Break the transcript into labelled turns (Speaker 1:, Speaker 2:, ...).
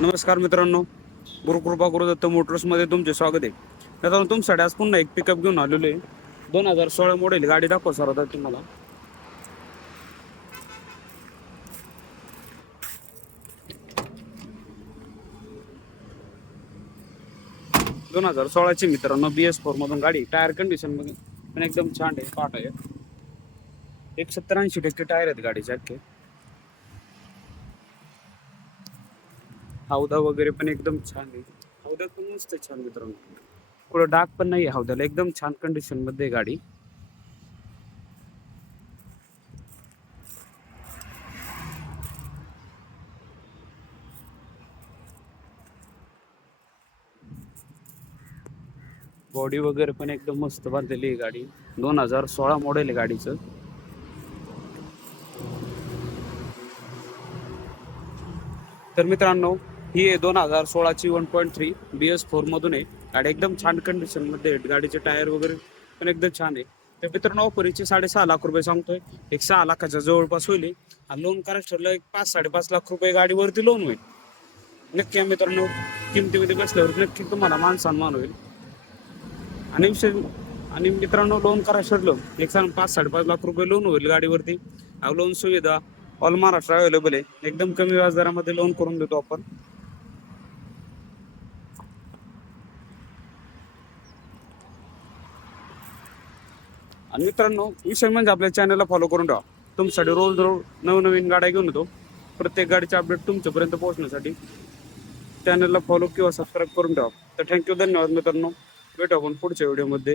Speaker 1: नमस्कार मित्रांनो. गुरुकृपा गुरुदत्त मोटर्समध्ये तुमचे स्वागत आहे. मित्रांनो तुमच्यासाठी आज पुन्हा एक पिकअप घेऊन आलेलो आहे. दोन हजार सोळा मॉडेल गाडी दाखव सर आता तुम्हाला. दोन हजार सोळाची मित्रांनो बी एस फोर मधून गाडी टायर कंडिशनमध्ये पण एकदम छान आहे पाठ आहे. एक सत्तर ऐंशी टक्के टायर आहेत गाडीचे अख्खे. हौदा वगैरे पण एकदम छान आहे. हौदा पण मस्त छान मित्रांनो. कुठं डाग पण नाही हौद्याला एकदम छान कंडिशनमध्ये आहे गाडी. बॉडी वगैरे पण एकदम मस्त बांधलेली आहे गाडी. दोन हजार सोळा मॉडेल आहे गाडीचं. तर मित्रांनो ही आहे दोन हजार सोळाची one point three B S फोरमधून आहे. गाडी एकदम छान कंडिशनमध्ये आहे गाडीचे टायर वगैरे पण एकदम छान आहे. तर मित्रांनो परीचे साडेसहा लाख रुपये सांगतोय. एक सहा लाखाच्या जवळपास होईल आणि लोन करायचं ठरलं एक पाच साडेपाच लाख रुपये गाडीवरती लोन होईल. नक्की मित्रांनो किमतीमध्ये बसल्यावर नक्की तुम्हाला मान सन्मान होईल. आणि विषय आणि मित्रांनो लोन करायचं ठरलं एक सांग पाच साडेपाच लाख रुपये लोन होईल गाडीवरती. लोन सुविधा ऑल महाराष्ट्र अवेलेबल आहे. एकदम कमी व्याजदरामध्ये लोन करून देतो आपण. आणि मित्रांनो विषय म्हणजे आपल्या चॅनलला फॉलो करून ठेवा. तुमच्यासाठी रोज रोज नवनवीन गाड्या घेऊन येतो. प्रत्येक गाडीचे अपडेट तुमच्यापर्यंत पोहोचण्यासाठी चॅनलला फॉलो किंवा सबस्क्राईब करून ठेवा. तर थँक्यू धन्यवाद मित्रांनो. भेटू आपण पुढच्या व्हिडिओमध्ये